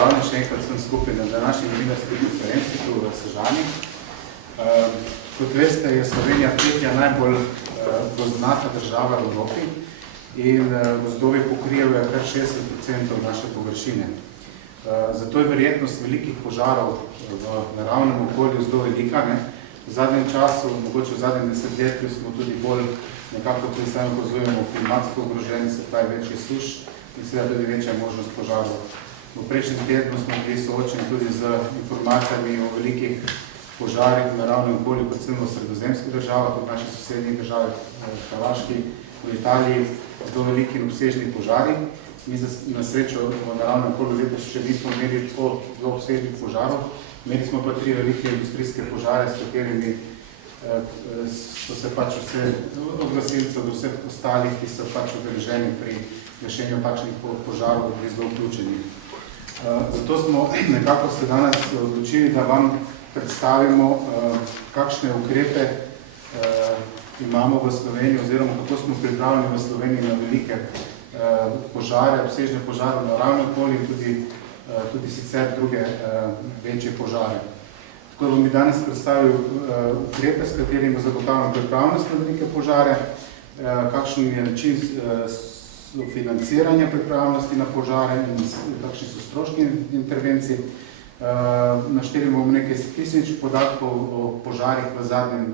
pozdravljeni še enkrat vsem skupaj na današnji novinarski konferenci tu v Sežani. Kot veste, je Slovenija tretja najbolj gozdnata država v Evropi in gozdovi pokrijejo kar 60% naše površine. Zato je verjetnost velikih požarov v naravnem okolju zelo velika. V zadnjem času, mogoče v zadnjem desetletju, smo tudi bolj nekako tudi sami opazujemo klimatsko ogroženi, se pravi večji suš in seveda tudi večja možnost požarov. V prejšnjem tednu smo bili soočeni tudi z informacijami o velikih požarih v naravnem okolju, predvsem v sredozemskih državah, kot naši sosednjih državah, v Hrvaški, v Italiji, zelo veliki in obsežni požari. Mi na srečo v naravnem okolju letos še nismo imeli zelo obsežnih požarov. Imeli smo pa 3 velike industrijske požare, s katerimi so se pač vse oglasilcev do vseh ostalih, ki so pač udeleženi pri gašenju takšnih požarov, bili zelo vključeni. Zato smo nekako se danes odločili, da vam predstavimo, kakšne ukrepe imamo v Sloveniji, oziroma kako smo pripravljeni v Sloveniji na velike požare, obsežne požare v naravnem okolju in tudi sicer druge večje požare. Tako da bom mi danes predstavil ukrepe, s katerimi zagotavljamo pripravljenost na velike požare, kakšen je način financiranja pripravljenosti na požare in kakšni so stroški intervencij. Našteli bomo nekaj statističnih podatkov o požarih v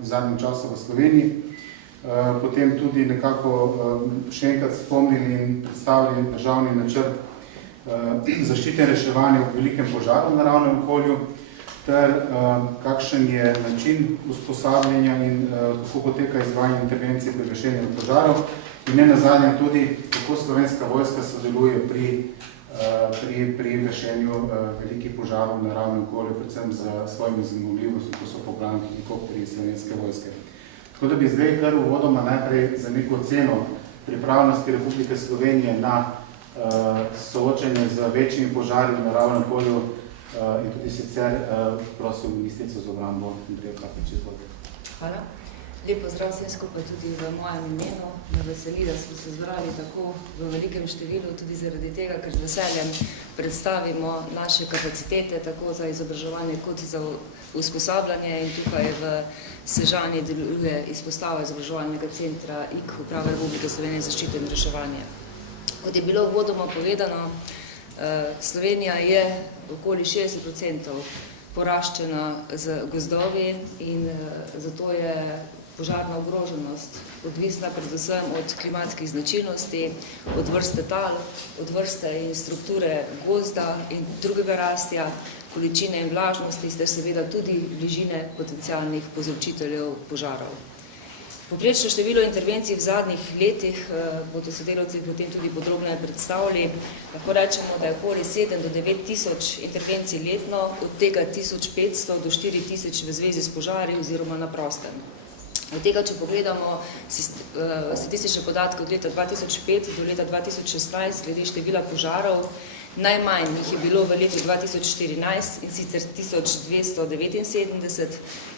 zadnjem času v Sloveniji. Potem tudi nekako še enkrat spomnili in predstavili državni načrt zaščite in reševanja v velikem požaru v naravnem okolju, ter kakšen je način usposabljanja in kako poteka izvajanje intervencije pri gašenju požarov in ne nazadnje tudi, kako Slovenska vojska sodeluje pri gašenju velikih požarov v naravnem okolju, predvsem z svojimi zmogljivostmi, ko so poplavni helikopterji Slovenske vojske. Tako da bi zdaj kar uvodoma najprej za neko oceno pripravljenosti Republike Slovenije na soočanje z večjimi požari v naravnem okolju in tudi sicer prosil ministrico za obrambo Andrejo Katič, izvolite. Hvala. Lep pozdrav vsem skupaj tudi v mojem imenu. Me veseli, da smo se zbrali tako v velikem številu, tudi zaradi tega, ker z veseljem predstavimo naše kapacitete tako za izobraževanje kot za usposabljanje in tukaj v Sežani deluje izpostava izobraževalnega centra IK Uprave Republike Slovenije zaščite in reševanje. Kot je bilo uvodoma povedano, Slovenija je okoli 60% poraščena z gozdovi in zato je požarna ogroženost odvisna predvsem od klimatskih značilnosti, od vrste tal, od vrste in strukture gozda in drugega rastja, količine in vlažnosti, ter seveda tudi bližine potencialnih povzročiteljev požarov. Poprečno število intervencij v zadnjih letih bodo sodelavci potem tudi podrobneje predstavili. Lahko rečemo, da je okoli 7 do 9 tisoč intervencij letno, od tega 1500 do 4000 v zvezi s požari oziroma na prostem. Od tega, če pogledamo statistične podatke od leta 2005 do leta 2016 glede števila požarov, najmanj jih je bilo v letu 2014 in sicer 1279,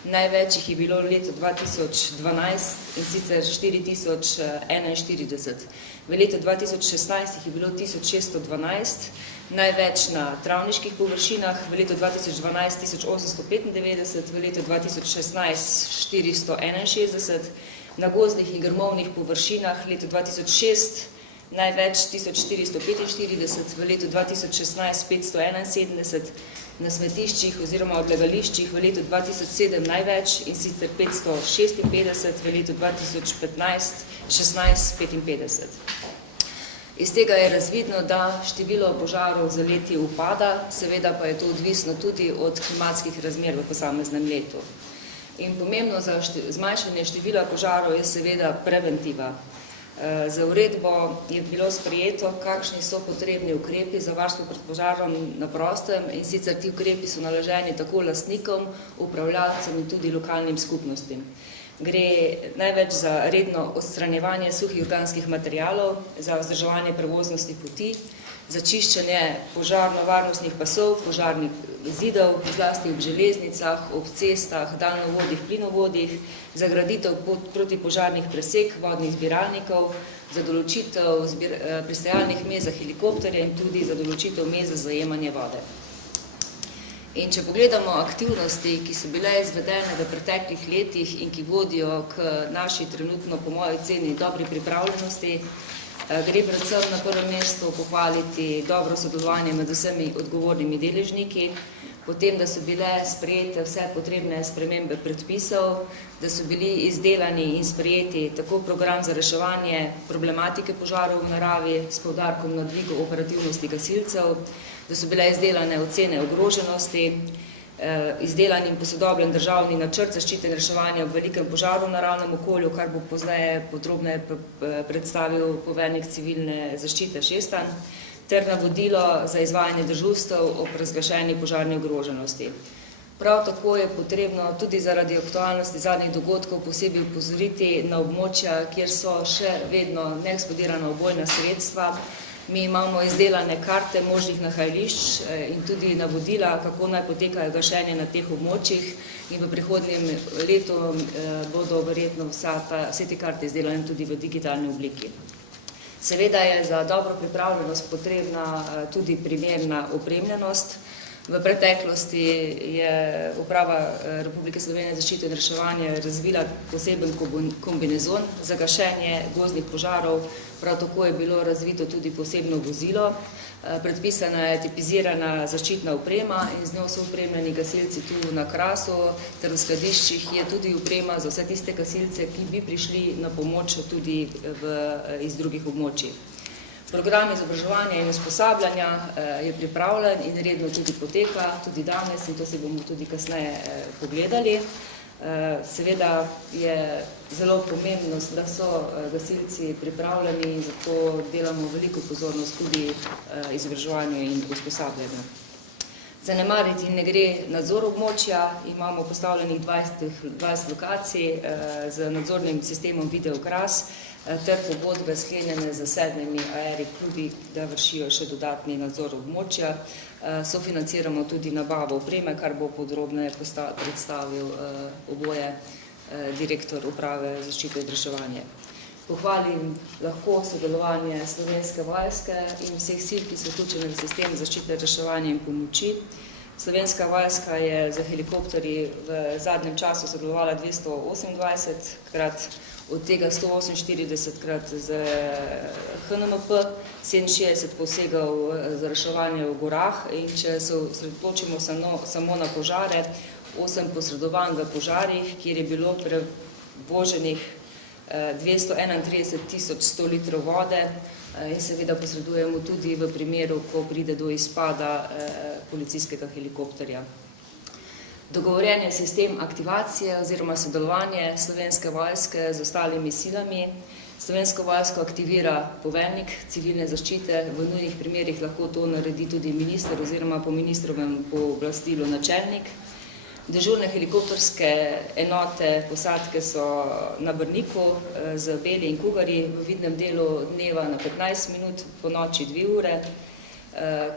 največ jih je bilo v letu 2012 in sicer 4041. V letu 2016 jih je bilo 1612, največ na travniških površinah, v letu 2012 1895, v letu 2016 461, na gozdnih in grmovnih površinah v letu 2006 največ 1445, v letu 2016 571, na smetiščih oziroma odlagališčih v letu 2007 največ in sicer 556, v letu 2015 1655. Iz tega je razvidno, da število požarov za leti upada, seveda pa je to odvisno tudi od klimatskih razmer v posameznem letu. In pomembno za zmanjšanje števila požarov je seveda preventiva. Za uredbo je bilo sprejeto, kakšni so potrebni ukrepi za varstvo pred požarom na prostem in sicer ti ukrepi so naloženi tako lastnikom, upravljavcem in tudi lokalnim skupnostim. Gre največ za redno odstranjevanje suhih organskih materialov, za vzdrževanje prevoznosti poti, za čiščenje požarno-varnostnih pasov, požarnih zidov, zlasti ob železnicah, ob cestah, daljnovodih, plinovodih, za graditev protipožarnih presek, vodnih zbiralnikov, za določitev pristajalnih mest za helikopterje in tudi za določitev mest za zajemanje vode. In če pogledamo aktivnosti, ki so bile izvedene v preteklih letih in ki vodijo k naši trenutno, po moji oceni, dobri pripravljenosti, gre predvsem na prvem mestu pohvaliti dobro sodelovanje med vsemi odgovornimi deležniki, potem, da so bile sprejete vse potrebne spremembe predpisov, da so bili izdelani in sprejeti tako program za reševanje problematike požarov v naravi s poudarkom na dvigu operativnosti gasilcev, da so bile izdelane ocene ogroženosti, izdelan in posodobljen državni načrt zaščite in reševanja v velikem požaru v naravnem okolju, kar bo pozneje podrobneje predstavil poveljnik civilne zaščite Šestan, ter navodilo za izvajanje dežurstev ob razglašeni požarni ogroženosti. Prav tako je potrebno tudi zaradi aktualnosti zadnjih dogodkov posebej upozoriti na območja, kjer so še vedno neeksplodirana ubojna sredstva. Mi imamo izdelane karte možnih nahajališč in tudi navodila, kako naj potekajo gašenje na teh območjih in v prihodnjem letu bodo verjetno vse te karte izdelane tudi v digitalni obliki. Seveda je za dobro pripravljenost potrebna tudi primerna opremljenost. V preteklosti je Uprava Republike Slovenije za zaščito in reševanje razvila poseben kombinezon za gašenje gozdnih požarov, prav tako je bilo razvito tudi posebno vozilo, predpisana je tipizirana zaščitna oprema in z njo so opremljeni gasilci tu na Krasu, ter v skladiščih je tudi oprema za vse tiste gasilce, ki bi prišli na pomoč tudi iz drugih območij. Program izobraževanja in usposabljanja je pripravljen in redno tudi poteka, tudi danes, in to se bomo tudi kasneje pogledali. Seveda je zelo pomembno, da so gasilci pripravljeni in zato delamo veliko pozornost tudi izobraževanju in usposabljanju. Zanemariti ne gre nadzor območja, imamo postavljenih 20 lokacij z nadzornim sistemom videokras, ter pogodbe sklenjene z 7 AER klubi, da vršijo še dodatni nadzor območja. Sofinanciramo tudi nabavo opreme, kar bo podrobneje predstavil oboje direktor Uprave za zaščito in reševanje. Pohvalim lahko sodelovanje Slovenske vojske in vseh sil, ki so vključene v sistem zaščite, reševanja in pomoči. Slovenska vojska je za helikopterji v zadnjem času sodelovala 228 krat, od tega 148 krat z HNMP, 67 posegov za reševanje v gorah in če se osredotočimo samo na požare, 8 posredovanj v požarih, kjer je bilo prevoženih 231.100 litrov vode in seveda posredujemo tudi v primeru, ko pride do izpada policijskega helikopterja. Dogovorjen je sistem aktivacije oziroma sodelovanje Slovenske vojske z ostalimi silami. Slovensko vojsko aktivira poveljnik civilne zaščite, v nujnih primerih lahko to naredi tudi minister oziroma po ministrovem pooblastilu načelnik. Dežurne helikopterske enote posadke so na Brniku z Beli in Kugarji v vidnem delu dneva na 15 minut, po noči 2 ure.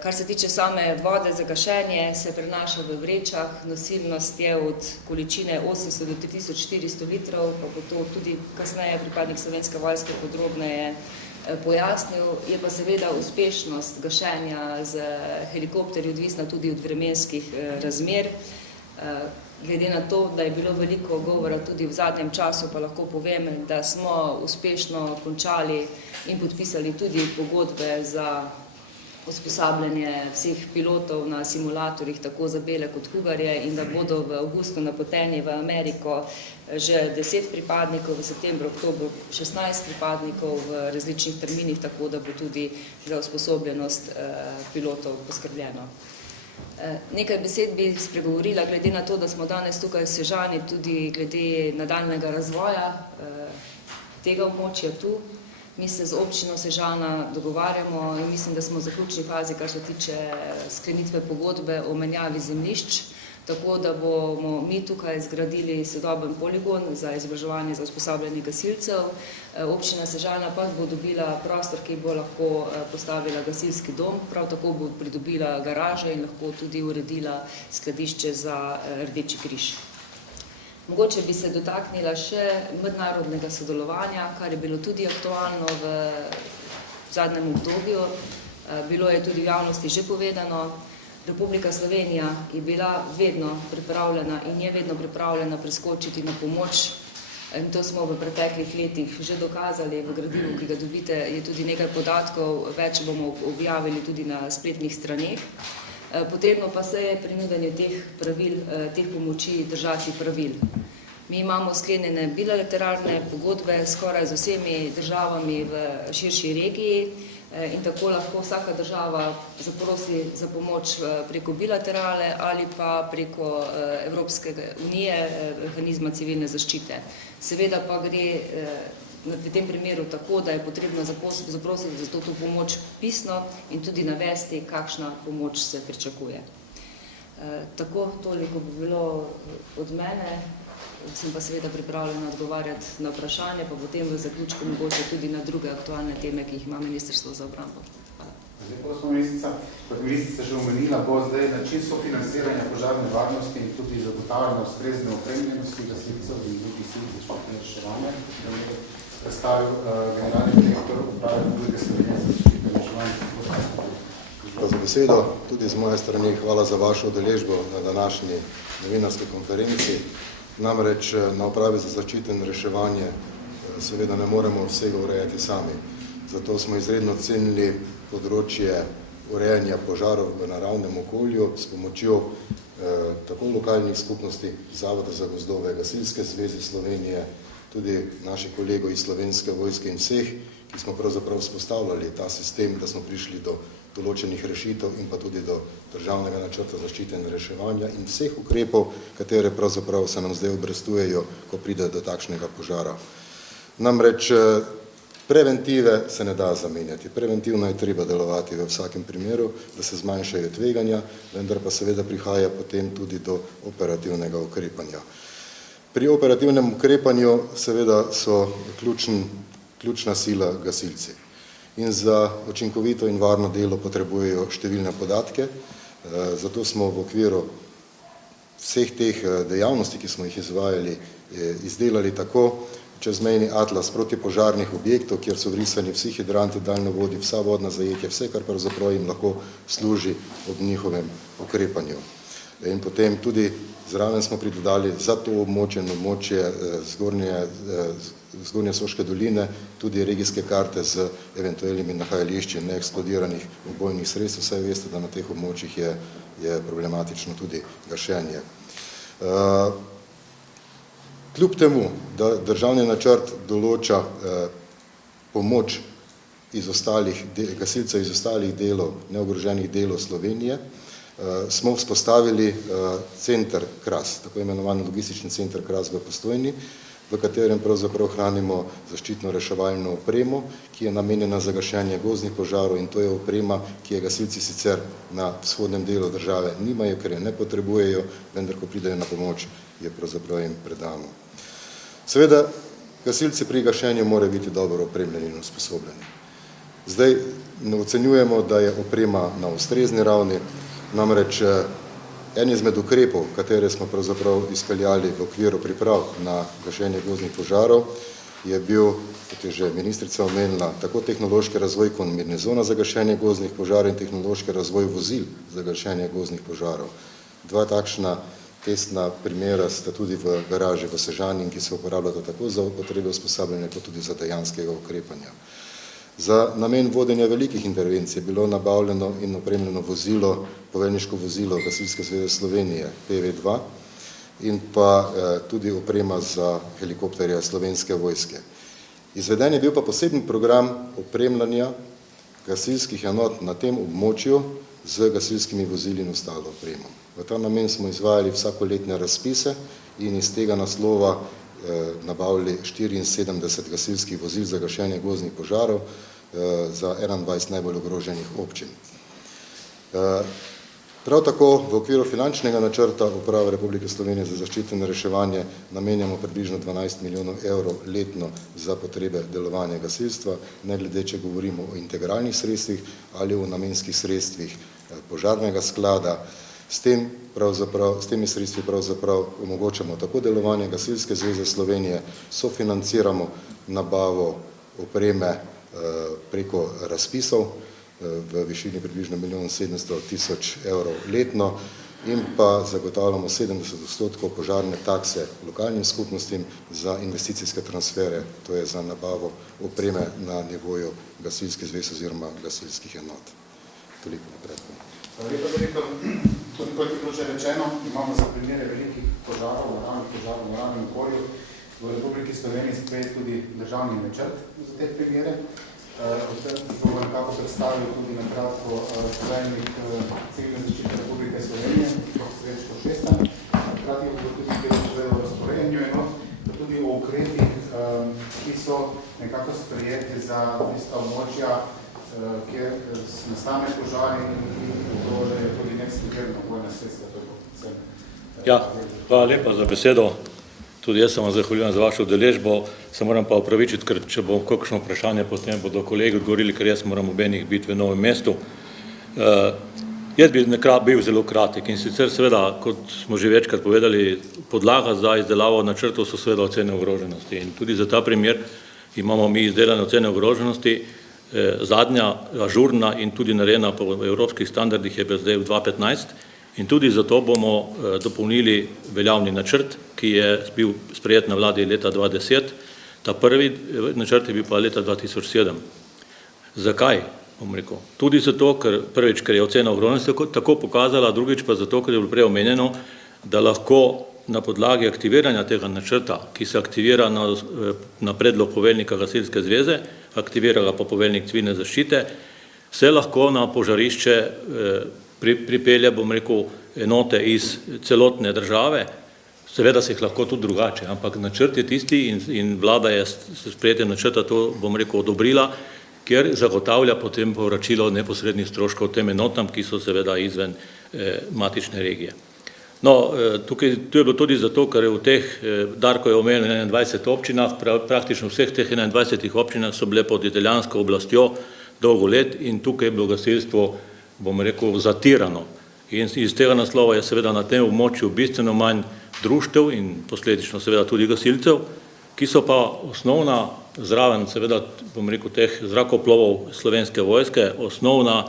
Kar se tiče same vode za gašenje, se prenaša v vrečah, nosilnost je od količine 800 do 3400 litrov, pa bo to tudi kasneje pripadnik Slovenske vojske podrobneje pojasnil. Je pa seveda uspešnost gašenja z helikopterji odvisna tudi od vremenskih razmer. Glede na to, da je bilo veliko govora tudi v zadnjem času, pa lahko povem, da smo uspešno končali in podpisali tudi pogodbe za usposabljanje vseh pilotov na simulatorjih, tako za Bele kot Kugarje, in da bodo v avgustu napoteni v Ameriko že 10 pripadnikov, v septembru, oktobru 16 pripadnikov v različnih terminih, tako da bo tudi za usposobljenost pilotov poskrbljeno. Nekaj besed bi spregovorila, glede na to, da smo danes tukaj v Sežani, tudi glede nadaljnega razvoja tega območja tu. Mi se z občino Sežana dogovarjamo in mislim, da smo v zaključni fazi, kar se tiče sklenitve pogodbe o menjavi zemljišč. tako da bomo mi tukaj zgradili sodoben poligon za izobraževanje, za usposabljanje gasilcev. Občina Sežana pa bo dobila prostor, ki bo lahko postavila gasilski dom, prav tako bo pridobila garaže in lahko tudi uredila skladišče za Rdeči križ. Mogoče bi se dotaknila še mednarodnega sodelovanja, kar je bilo tudi aktualno v zadnjem obdobju. Bilo je tudi v javnosti že povedano. Republika Slovenija je bila vedno pripravljena in je vedno pripravljena preskočiti na pomoč. In to smo v preteklih letih že dokazali. V gradivu, ki ga dobite, je tudi nekaj podatkov, več bomo objavili tudi na spletnih straneh. Potrebno pa se je pri nudenju teh pomoči držati pravil. Mi imamo sklenjene bilateralne pogodbe skoraj z vsemi državami v širši regiji in tako lahko vsaka država zaprosi za pomoč preko bilaterale ali pa preko Evropske unije, mehanizma civilne zaščite. Seveda pa gre v tem primeru tako, da je potrebno zaprositi za to pomoč pisno in tudi navesti, kakšna pomoč se pričakuje. Tako, toliko bi bilo od mene. Sem pa seveda pripravljena odgovarjati na vprašanje, pa potem v zaključku mogoče tudi na druge aktualne teme, ki jih ima Ministrstvo za obrambo. Hvala. Kot ministrica že omenila, bo zdaj način sofinanciranja požarne varnosti in tudi zagotavljanja ustrezne opremljenosti gasilcev in drugih sil za zaščito in reševanje, da je predstavil generalni direktor Uprave Republike Slovenije za zaščito in reševanje. Hvala za besedo. Tudi z moje strani hvala za vašo udeležbo na današnji novinarski konferenci. Namreč na Upravi za zaščito in reševanje seveda ne moremo vsega urejati sami. Zato smo izredno cenili področje urejanja požarov v naravnem okolju s pomočjo tako lokalnih skupnosti, Zavoda za gozdove, Gasilske zveze Slovenije, tudi naših kolegov iz Slovenske vojske in vseh, ki smo pravzaprav vzpostavljali ta sistem, da smo prišli do določenih rešitev in pa tudi do državnega načrta zaščite in reševanja in vseh ukrepov, katere pravzaprav se nam zdaj obrestujejo, ko pride do takšnega požara. Namreč preventive se ne da zamenjati. Preventivno je treba delovati v vsakem primeru, da se zmanjšajo tveganja, vendar pa seveda prihaja potem tudi do operativnega ukrepanja. Pri operativnem ukrepanju seveda so ključna sila gasilci. In za učinkovito in varno delo potrebujejo številne podatke, zato smo v okviru vseh teh dejavnosti, ki smo jih izvajali, izdelali tako čezmejni atlas protipožarnih objektov, kjer so vrisani vsi hidranti, daljnovodi, vsa vodna zajetja, vse, kar pravzaprav jim lahko služi ob njihovem ukrepanju. In potem tudi zraven smo pridodali za to območje zgornje Soške doline tudi regijske karte z eventualnimi nahajališči neeksplodiranih ubojnih sredstev. Saj veste, da na teh območjih je problematično tudi gašenje. Kljub temu, da državni načrt določa pomoč gasilcev iz ostalih delov, neogroženih delov Slovenije, smo vzpostavili center Kras, tako imenovan logistični center Kras v Postojni, v katerem pravzaprav hranimo zaščitno-reševalno opremo, ki je namenjena za gašenje gozdnih požarov in to je oprema, ki je gasilci sicer na vzhodnem delu države nimajo, ker je ne potrebujejo, vendar ko pridejo na pomoč, je pravzaprav jim predano. Seveda, gasilci pri gašenju morajo biti dobro opremljeni in usposobljeni. Zdaj ocenjujemo, da je oprema na ustrezni ravni, namreč en izmed ukrepov, katere smo pravzaprav izpeljali v okviru priprav na gašenje gozdnih požarov, je bil, kot je že ministrica omenila, tako tehnološki razvoj kombinezona za gašenje gozdnih požarov in tehnološki razvoj vozil za gašenje gozdnih požarov. Dva takšna testna primera sta tudi v garaži v Sežani, ki se uporabljata tako za potrebe usposabljanja, kot tudi za dejanskega ukrepanja. Za namen vodenja velikih intervencij je bilo nabavljeno in opremljeno vozilo, poveljniško vozilo Gasilske zveze Slovenije PV2 in pa tudi oprema za helikopterje Slovenske vojske. Izveden je bil pa poseben program opremljanja gasilskih enot na tem območju z gasilskimi vozili in ostalo opremo. V ta namen smo izvajali vsakoletne razpise in iz tega naslova nabavili 74 gasilskih vozil za gašenje gozdnih požarov za 21 najbolj ogroženih občin. Prav tako v okviru finančnega načrta Uprave Republike Slovenije za zaščito in reševanje namenjamo približno 12 milijonov evrov letno za potrebe delovanja gasilstva, ne glede, če govorimo o integralnih sredstvih ali o namenskih sredstvih požarnega sklada. S temi sredstvi pravzaprav omogočamo tako delovanje Gasilske zveze Slovenije, sofinanciramo nabavo opreme preko razpisov v višini približno 1 700 000 evrov letno in pa zagotavljamo 70% požarne takse lokalnim skupnostim za investicijske transfere, to je za nabavo opreme na nivoju gasilskih zvez oziroma gasilskih enot. Toliko naprej. Lepo, tudi kot je bilo že rečeno, imamo za primere velikih požarov, naravnih okolju v Republiki Sloveniji sprejet tudi državni načrt za te primere. Bomo nekako predstavili tudi na kratko Zajednik civilne zaščite Republike Slovenije, več kot 6. Hkrati bo tudi povedal o razporejanju enot, pa tudi o ukrepih, ki so nekako sprejeti za tista območja, kjer nastane požari in ogrožajo tudi neeksplozivna bojna sredstva. Ja, hvala lepa za besedo. Tudi jaz se vam zahvaljujem za vašo udeležbo, se moram pa opravičiti, ker če bo kakšno vprašanje, potem bodo kolegi odgovorili, ker jaz moram obenih biti v Novem mestu. Jaz bi bil zelo kratek in sicer seveda, kot smo že večkrat povedali, podlaga za izdelavo načrtov so seveda ocene ogroženosti in tudi za ta primer imamo mi izdelane ocene ogroženosti. Zadnja, ažurna in tudi narejena po evropskih standardih je bila zdaj v 2015 in tudi zato bomo dopolnili veljavni načrt, ki je bil sprejet na vladi leta 2010. Ta prvi načrt je bil pa leta 2007. Zakaj, bom rekel? Tudi zato, ker prvič, ker je ocena ogroženosti tako pokazala, drugič pa zato, ker je bilo prej omenjeno, da lahko na podlagi aktiviranja tega načrta, ki se aktivira na predlog poveljnika Gasilske zveze, aktivira ga pa poveljnik civilne zaščite, se lahko na požarišče pripelje, bom rekel, enote iz celotne države, seveda se jih lahko tudi drugače, ampak načrt je tisti in vlada je s sprejetjem načrta to, bom rekel, odobrila, kjer zagotavlja potem povračilo neposrednih stroškov tem enotam, ki so seveda izven matične regije. No, tu je bilo tudi zato, ker v teh, Darko je omenil 21 občinah, praktično vseh teh 21 občinah so bile pod italijansko oblastjo dolgo let in tukaj je bilo gasilstvo, bom rekel, zatirano. In iz tega naslova je seveda na tem območju bistveno manj društev in posledično seveda tudi gasilcev, ki so pa osnovna, zraven seveda, bom rekel, teh zrakoplovov Slovenske vojske, osnovna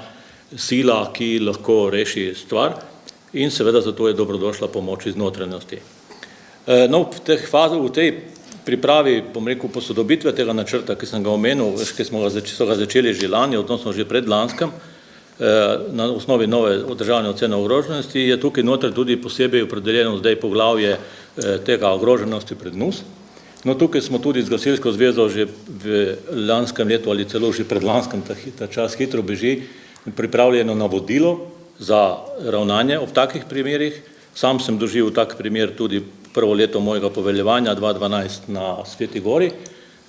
sila, ki lahko reši stvar in seveda zato je dobrodošla pomoč iz notranjosti. No, v tej pripravi, bom rekel, posodobitve tega načrta, ki sem ga omenil, ki so ga začeli že lani, odnosno že predlanskem, na osnovi nove državne ocene ogroženosti, je tukaj noter tudi posebej opredeljeno zdaj poglavje tega ogroženosti pred NUS. No, tukaj smo tudi z Gasilsko zvezo že v lanskem letu ali celo že predlanskem, ta čas hitro beži, pripravljeno navodilo za ravnanje ob takih primerih. Sam sem doživel tak primer tudi prvo leto mojega poveljevanja 2012 na Sveti Gori,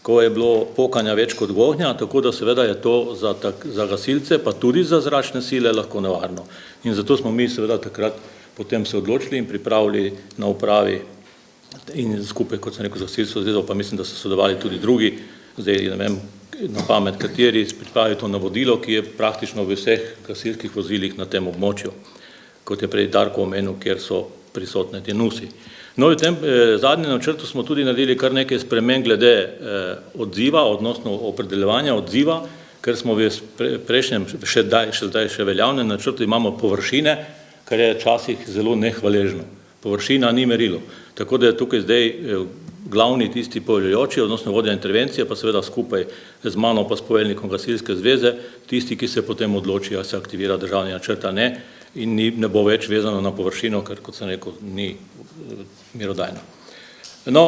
ko je bilo pokanja več kot gognja, tako da seveda je to za gasilce, pa tudi za zračne sile lahko nevarno. In zato smo mi seveda takrat potem se odločili in pripravili na upravi in skupaj, kot sem rekel, za Gasilsko zvezo, pa mislim, da so sodelovali tudi drugi, zdaj ne vem na pamet kateri, pripravijo to navodilo, ki je praktično v vseh gasilskih vozilih na tem območju, kot je prej Darko omenil, kjer so prisotne te NUS-i. No, v tem zadnjem načrtu smo tudi naredili kar nekaj sprememb glede odziva, odnosno opredeljevanja odziva, ker smo v prejšnjem, še veljavnem načrtu imamo površine, kar je včasih zelo nehvaležno. Površina ni merilo. Tako da je tukaj zdaj glavni tisti poveljujoči, odnosno vodja intervencije, pa seveda skupaj z mano pa s poveljnikom Gasilske zveze, tisti, ki se potem odločijo, ali se aktivira državni načrt ali ne, in ne bo več vezano na površino, ker, kot sem rekel, ni mirodajno. No,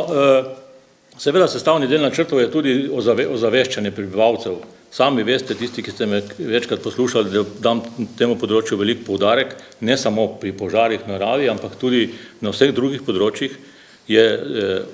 seveda sestavni del načrtov je tudi ozaveščanje prebivalcev. Sami veste, tisti, ki ste me večkrat poslušali, da dam temu področju velik poudarek, ne samo pri požarih v naravi, ampak tudi na vseh drugih področjih je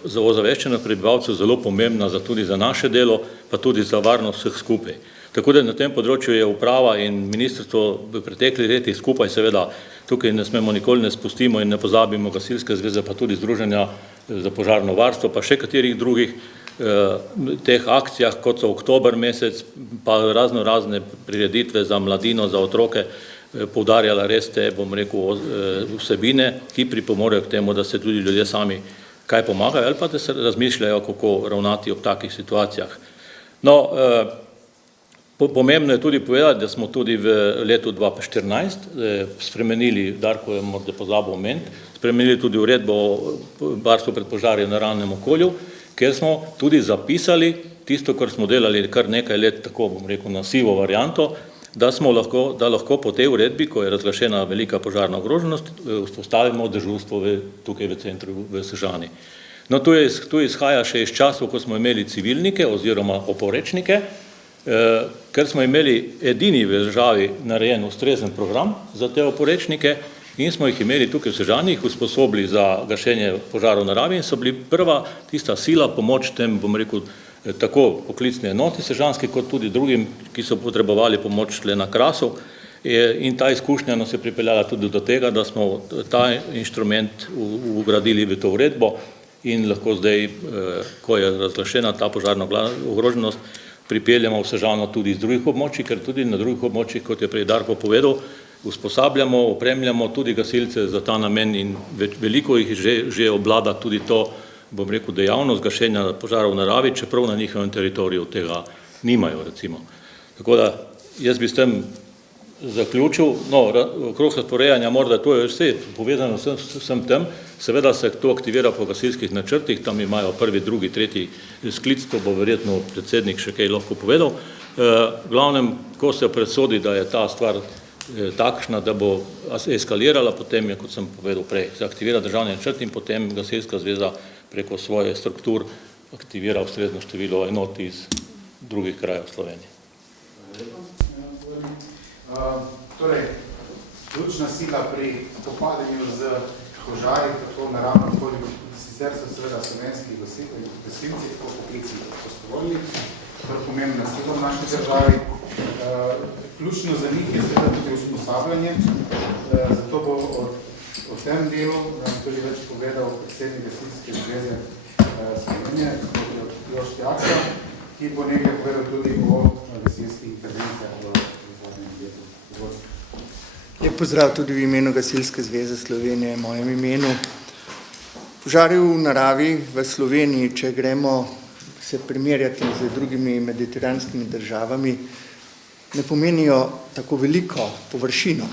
ozaveščanje prebivalcev zelo pomembna tudi za naše delo, pa tudi za varnost vseh skupaj. Tako da na tem področju je uprava in ministrstvo v preteklih letih skupaj seveda tukaj ne smemo nikoli ne spustimo in ne pozabimo Gasilske zveze, pa tudi Združenja za požarno varstvo, pa še katerih drugih teh akcijah, kot so oktober mesec, pa razne prireditve za mladino, za otroke, poudarjala res te, bom rekel, vsebine, ki pripomorejo k temu, da se tudi ljudje sami kaj pomagajo ali pa da se razmišljajo, kako ravnati ob takih situacijah. No, pomembno je tudi povedati, da smo tudi v letu 2014 spremenili, Darko je morda pozabil omeniti, spremenili tudi uredbo o varstvu pred požarji v naravnem okolju, kjer smo tudi zapisali tisto, kar smo delali kar nekaj let, tako bom rekel, na sivo varianto, da lahko po tej uredbi, ko je razglašena velika požarna ogroženost, vzpostavimo dežurstvo tukaj v centru v Sežani. No, tu izhaja še iz časov, ko smo imeli civilnike oziroma oporečnike, ker smo imeli edini v državi narejen ustrezen program za te oporečnike in smo jih imeli tukaj v Sežani, jih usposobili za gašenje požarov v naravi in so bili prva tista sila pomoč tem, bom rekel, tako poklicne enoti sežanski, kot tudi drugim, ki so potrebovali pomoč tle na Krasu. In ta izkušnja nas je pripeljala tudi do tega, da smo ta inštrument ugradili v to uredbo in lahko zdaj, ko je razglašena ta požarna ogroženost, pripeljamo v Sežano tudi iz drugih območij, ker tudi na drugih območjih, kot je prej Darko povedal, usposabljamo, opremljamo tudi gasilce za ta namen in veliko jih že obvlada tudi to, bom rekel, dejavnost gašenja požarov v naravi, čeprav na njihovem teritoriju tega nimajo, recimo. Tako da, jaz bi s tem zaključil, no, okrog razporejanja morda to je vse povezano vsem tem, seveda se to aktivira po gasilskih načrtih, tam imajo prvi, drugi, tretji sklic, to bo verjetno predsednik še kaj lahko povedal. Glavnem, ko se presodi, da je ta stvar takšna, da bo eskalirala, potem je, kot sem povedal prej, se aktivira državni načrt in potem Gasilska zveza preko svoje struktur aktivira ustrezno število enot iz drugih krajev Slovenije. Torej, ključna sila pri spopadanju z požari, tako v naravnem okolju, sicer so seveda slovenski gasilci, tako poklici prostovoljni, to je pomembna sila v naši državi. Ključno za njih je seveda tudi usposabljanje, zato bo o tem delu tudi več povedal predsednik Gasilske zveze Slovenije, Jošt Jakša, ki bo nekaj povedal tudi o gasilskih intervencijah v zadnjem letu. Lep pozdrav tudi v imenu Gasilske zveze Slovenije, mojem imenu. Požari v naravi v Sloveniji, če gremo se primerjati z drugimi mediteranskimi državami, ne pomenijo tako veliko površino.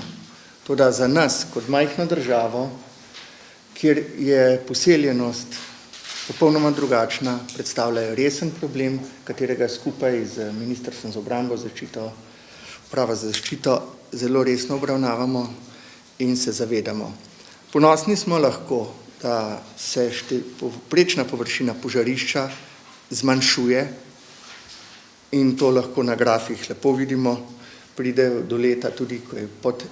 Toda za nas, kot majhno državo, kjer je poseljenost popolnoma drugačna, predstavljajo resen problem, katerega skupaj z Ministrstvom za obrambo, Uprava za zaščito zelo resno obravnavamo in se zavedamo. Ponosni smo lahko, da se povprečna površina požarišča zmanjšuje in to lahko na grafih lepo vidimo, pride do leta tudi, ko je pod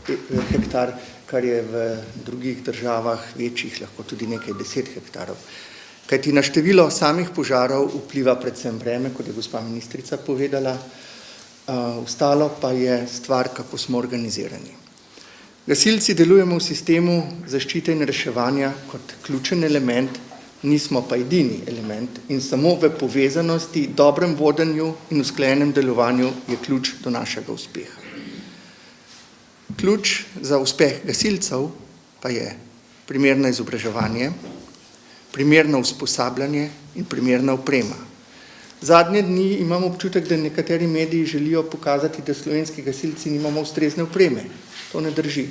hektar, kar je v drugih državah večjih, lahko tudi nekaj 10 hektarov. Kajti na število samih požarov vpliva predvsem vreme, kot je gospa ministrica povedala, ostalo pa je stvar, kako smo organizirani. Gasilci delujemo v sistemu zaščite in reševanja kot ključen element, nismo pa edini element in samo v povezanosti, dobrem vodenju in usklajenem delovanju je ključ do našega uspeha. Ključ za uspeh gasilcev pa je primerno izobraževanje, primerno usposabljanje in primerna oprema. Zadnje dni imamo občutek, da nekateri mediji želijo pokazati, da slovenski gasilci nimamo ustrezne opreme. To ne drži.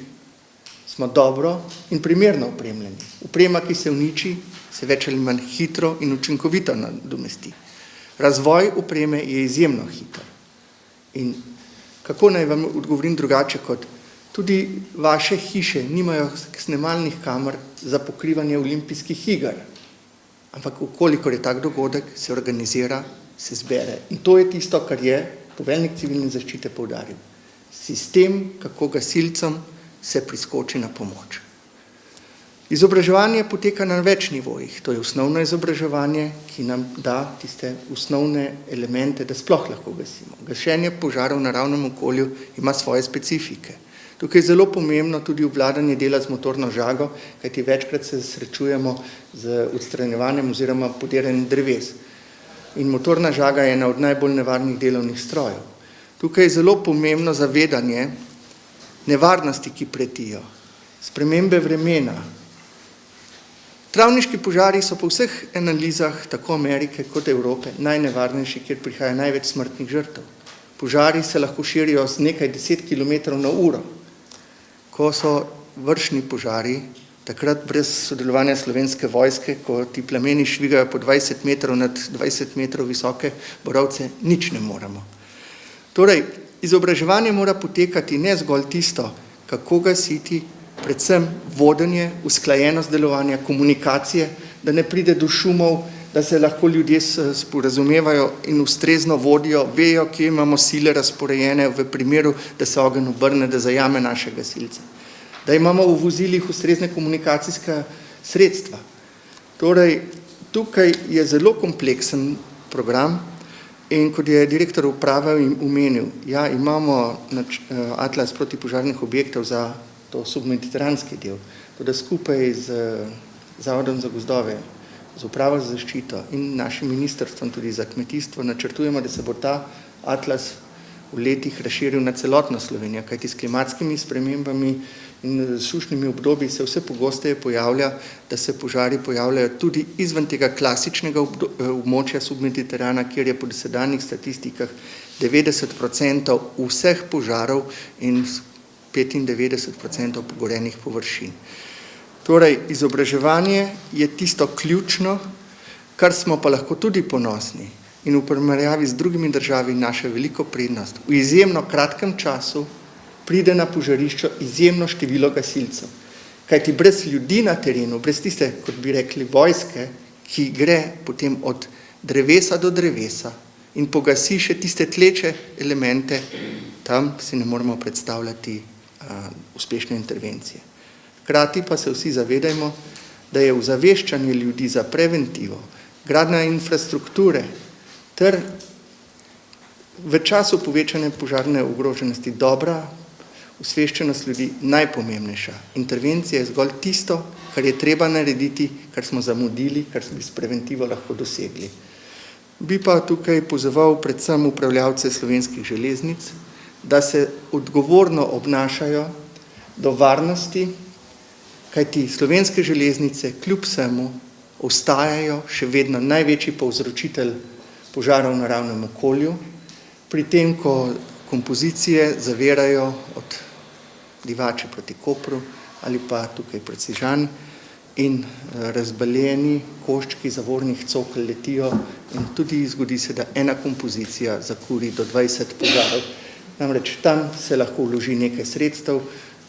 Smo dobro in primerno opremljeni. Oprema, ki se uniči, se več ali manj hitro in učinkovito nadomesti. Razvoj opreme je izjemno hiter. In kako naj vam odgovorim drugače, kot tudi vaše hiše nimajo snemalnih kamer za pokrivanje olimpijskih iger. Ampak ukolikor je tak dogodek, se organizira, se zbere. In to je tisto, kar je poveljnik civilne zaščite poudaril. Sistem, kako gasilcem se priskoči na pomoč. Izobraževanje poteka na več nivojih. To je osnovno izobraževanje, ki nam da tiste osnovne elemente, da sploh lahko gasimo. Gašenje požarov v naravnem okolju ima svoje specifike. Tukaj je zelo pomembno tudi obvladanje dela z motorno žago, kajti večkrat se srečujemo z odstranjevanjem oziroma podiranjem dreves. In motorna žaga je ena od najbolj nevarnih delovnih strojev. Tukaj je zelo pomembno zavedanje nevarnosti, ki pretijo, spremembe vremena. Travniški požari so po vseh analizah, tako Amerike kot Evrope, najnevarnejši, kjer prihaja največ smrtnih žrtev. Požari se lahko širijo z nekaj 10 km na uro. Ko so vršni požari, takrat brez sodelovanja Slovenske vojske, ko ti plameni švigajo po 20 metrov nad 20 metrov visoke borovce, nič ne moremo. Torej, izobraževanje mora potekati ne zgolj tisto, kako gasiti, predvsem vodenje, usklajenost delovanja, komunikacije, da ne pride do šumov, da se lahko ljudje sporazumevajo in ustrezno vodijo, vejo, kje imamo sile razporejene v primeru, da se ogenj obrne, da zajame naše gasilce. Da imamo v vozilih ustrezne komunikacijska sredstva. Torej, tukaj je zelo kompleksen program in kot je direktor uprave omenil, ja, imamo atlas protipožarnih objektov za to submediteranski del, tudi skupaj z Zavodom za gozdove, z upravo za zaščito in našim ministrstvom tudi za kmetijstvo načrtujemo, da se bo ta atlas v letih razširil na celotno Slovenijo, kajti s klimatskimi spremembami in sušnimi obdobji se vse pogosteje pojavlja, da se požari pojavljajo tudi izven tega klasičnega območja submediterana, kjer je po dosedanjih statistikah 90% vseh požarov in 95% pogorenih površin. Torej, izobraževanje je tisto ključno, kar smo pa lahko tudi ponosni in v primerjavi z drugimi državami naša veliko prednost. V izjemno kratkem času pride na požarišče izjemno število gasilcev. Kajti brez ljudi na terenu, brez tiste, kot bi rekli, vojske, ki gre potem od drevesa do drevesa in pogasi še tiste tleče elemente, tam si ne moremo predstavljati uspešne intervencije. Hkrati pa se vsi zavedajmo, da je ozaveščanje ljudi za preventivo, gradnja infrastrukture ter v času povečane požarne ogroženosti dobra osveščenost ljudi najpomembnejša. Intervencija je zgolj tisto, kar je treba narediti, kar smo zamudili, kar bi s preventivo lahko dosegli. Bi pa tukaj pozval predvsem upravljavce Slovenskih železnic, da se odgovorno obnašajo do varnosti, kajti Slovenske železnice kljub vsemu ostajajo še vedno največji povzročitelj požarov v naravnem okolju, pri tem, ko kompozicije zavirajo od Divače proti Kopru ali pa tukaj proti Sežani in razbaljeni koščki zavornih cokel letijo in tudi zgodi se, da ena kompozicija zakuri do 20 požarov. Namreč tam se lahko vloži nekaj sredstev,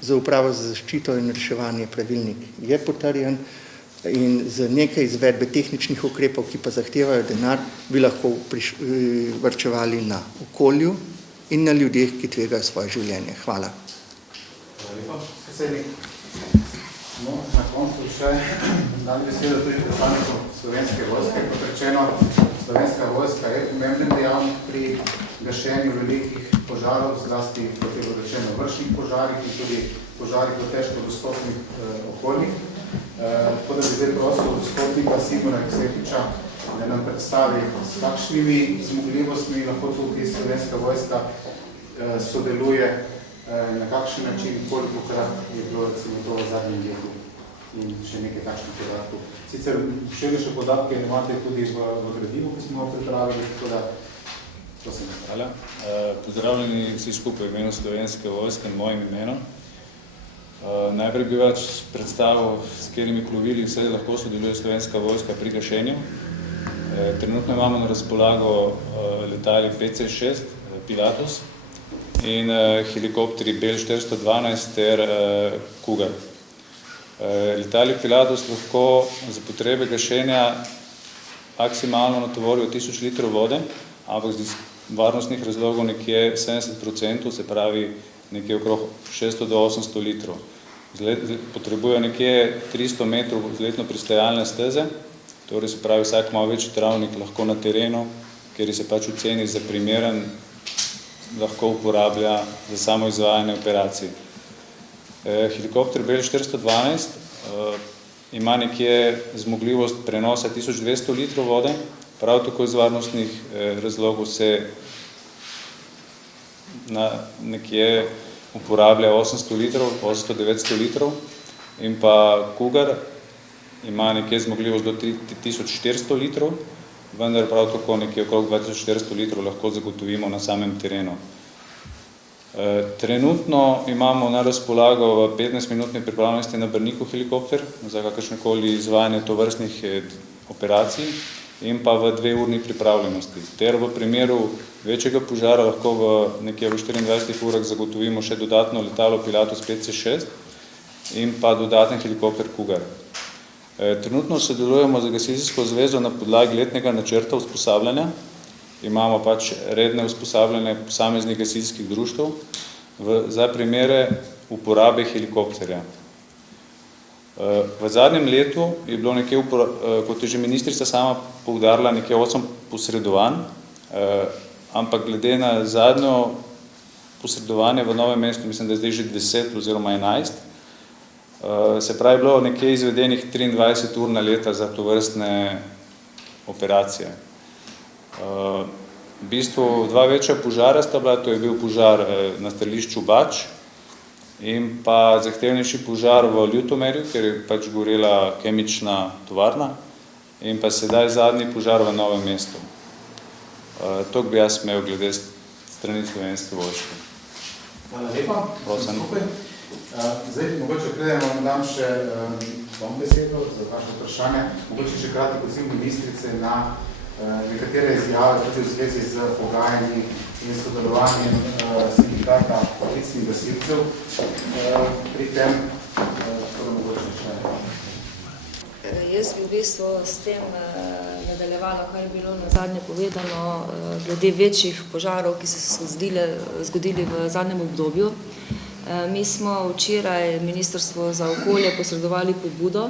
za upravo za zaščito in reševanje pravilnik je potrjen in z nekaj izvedbe tehničnih ukrepov, ki pa zahtevajo denar, bi lahko varčevali na okolju in na ljudeh, ki tvegajo svoje življenje. Hvala. No, na koncu še dali besedo tudi predstavnikom Slovenske vojske. Kot rečeno, Slovenska vojska je pomemben dejavnik pri gašenju velikih požarov, zlasti kot je bilo rečeno vršnih požarih in tudi požarih v težko dostopnih okoljih. Tako da bi zdaj prosil gospodnika Sigurda Eksetiča, da nam predstavi, s kakšnimi zmogljivostmi lahko tukaj Slovenska vojska sodeluje, na kakšen način, kolikokrat je bilo recimo to v zadnjem letu in še nekaj takšnih podatkov. Sicer širše podatke imate tudi v gradivu, ki smo ga pripravili, tako da prosim. Hvala. Pozdravljeni vsi skupaj v imenu Slovenske vojske in mojim imenom. Najprej bi več predstavil, s katerimi plovili vse lahko sodeluje Slovenska vojska pri gašenju. Trenutno imamo na razpolago letali PC-6 Pilatus in helikopteri Bell 412 ter Cougar. Letali Pilatus lahko za potrebe gašenja maksimalno natovorijo 1000 litrov vode, ampak z varnostnih razlogov nekje 70%, se pravi nekje okrog 600 do 800 litrov. Potrebujejo nekje 300 metrov vzletno pristajalne steze, torej se pravi vsak malo večji travnik lahko na terenu, kjer se pač oceni za primeren, lahko uporablja za samo izvajanje operacij. Helikopter Bell 412 ima nekje zmogljivost prenosa 1200 litrov vode, prav tako iz varnostnih razlogov se nekje uporablja 800 litrov, 800-900 litrov in pa Cougar ima nekje zmogljivost do 3400 litrov, vendar prav tako nekje okrog 2400 litrov lahko zagotovimo na samem terenu. Trenutno imamo na razpolago v 15-minutni pripravljenosti na Brniku helikopter za kakršnekoli izvajanje tovrstnih operacij in pa v 2-urni pripravljenosti. Ter v primeru večjega požara lahko nekje v 24 urah zagotovimo še dodatno letalo Pilatus PC-6 in pa dodaten helikopter Cougar. Trenutno sodelujemo z Gasilsko zvezo na podlagi letnega načrta usposabljanja. Imamo pač redne usposabljanje posameznih gasilskih društev za primere uporabe helikopterja. V zadnjem letu je bilo nekje, kot je že ministrica sama poudarila, nekje 8 posredovanj, ampak glede na zadnjo posredovanje v Novem mestu, mislim, da je zdaj že 10 oziroma 11, se pravi, bilo nekje izvedenih 23 ur na leta za tovrstne operacije. V bistvu 2 večja požara sta bila, to je bil požar na strelišču Bač in pa zahtevnejši požar v Ljutomerju, ker je pač gorela kemična tovarna in pa sedaj zadnji požar v Novem mestu. Toliko bi jaz imel glede strani Slovenske vojske. Hvala lepa. Prosim. Zdaj, mogoče predajmo, dam še vam besedo za vaše vprašanje. Mogoče še kratek odziv ministrice na nekatere izjave tudi v zvezi z pogajanji in sodelovanjem sindikata poklicnih gasilcev pri tem, tako da mogoče še. Jaz bi v bistvu s tem nadaljevala, kar je bilo nazadnje povedano, glede večjih požarov, ki so se zgodili v zadnjem obdobju. Mi smo včeraj Ministrstvo za okolje posredovali pobudo,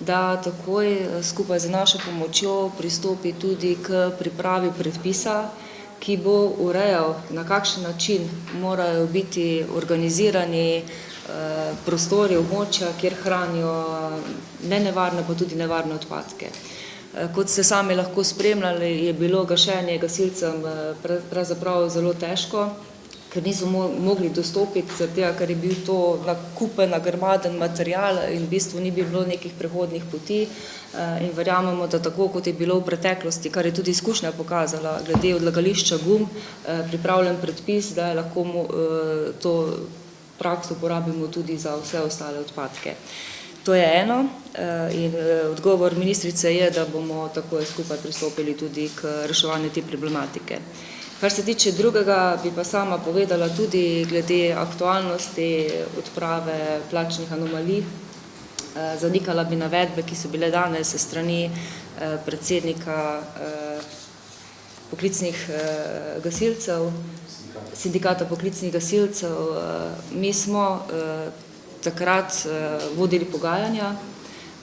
da takoj skupaj z našo pomočjo pristopi tudi k pripravi predpisa, ki bo urejal, na kakšen način morajo biti organizirani prostori, območja, kjer hranijo ne nevarne, pa tudi nevarne odpadke. Kot ste sami lahko spremljali, je bilo gašenje gasilcem pravzaprav zelo težko, ker niso mogli dostopiti, ker je bil to nakupen, nagrmaden material in v bistvu ni bilo nekih prehodnih poti. In verjamemo, da tako kot je bilo v preteklosti, kar je tudi izkušnja pokazala, glede odlagališča gum, pripravljen predpis, da lahko to prakso uporabimo tudi za vse ostale odpadke. To je eno in odgovor ministrice je, da bomo takoj skupaj pristopili tudi k reševanju te problematike. Kar se tiče drugega, bi pa sama povedala tudi glede aktualnosti odprave plačnih anomalij. Zanikala bi navedbe, ki so bile danes s strani predsednika poklicnih gasilcev, sindikata poklicnih gasilcev. Mi smo takrat vodili pogajanja,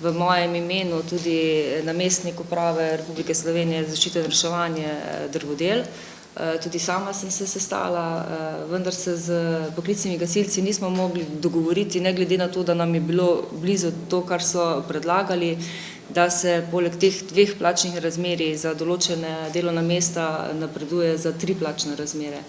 v mojem imenu tudi namestnik uprave Republike Slovenije za zaščito in reševanje Drvodel. Tudi sama sem se sestala, vendar se z poklicnimi gasilci nismo mogli dogovoriti, ne glede na to, da nam je bilo blizu to, kar so predlagali, da se poleg teh 2 plačnih razmerij za določene delovna mesta napreduje za 3 plačne razmere.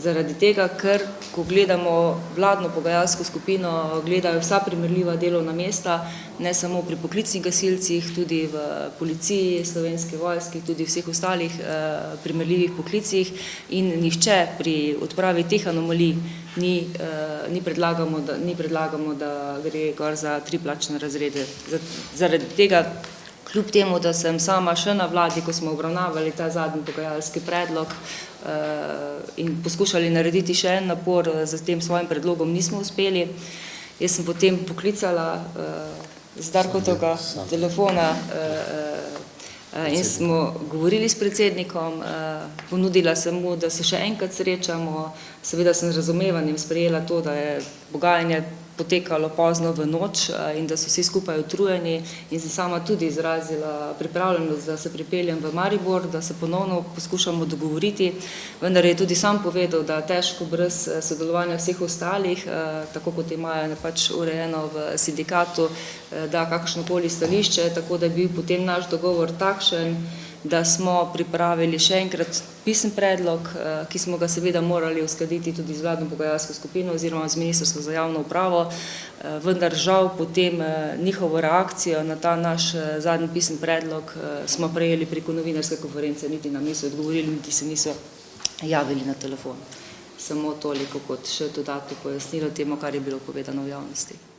Zaradi tega, ker ko gledamo vladno pogajalsko skupino, gledajo vsa primerljiva delovna mesta, ne samo pri poklicnih gasilcih, tudi v policiji, Slovenske vojske, tudi vseh ostalih primerljivih poklicih in nihče pri odpravi teh anomalij ni predlagamo, da gre gor za 3 plačne razrede. Zaradi tega, kljub temu, da sem sama še na vladi, ko smo obravnavali ta zadnji pogajalski predlog in poskušali narediti še en napor, z tem svojim predlogom nismo uspeli. Jaz sem potem poklicala z Darkotovega telefona in smo govorili s predsednikom, ponudila sem mu, da se še enkrat srečamo, seveda sem z razumevanjem sprejela to, da je pogajanje potekalo pozno v noč in da so vsi skupaj utrujeni in sem sama tudi izrazila pripravljenost, da se pripeljem v Maribor, da se ponovno poskušamo dogovoriti, vendar je tudi sam povedal, da težko brez sodelovanja vseh ostalih, tako kot imajo pač urejeno v sindikatu, da kakršnokoli stališče, tako da je bil potem naš dogovor takšen, da smo pripravili še enkrat pisen predlog, ki smo ga seveda morali uskladiti tudi z vladno pogajalsko skupino oziroma z Ministrstvom za javno upravo, vendar žal potem njihovo reakcijo na ta naš zadnji pisen predlog smo prejeli preko novinarske konference, niti nam niso odgovorili, niti se niso javili na telefon. Samo toliko kot še dodatno pojasnilo temu, kar je bilo povedano v javnosti.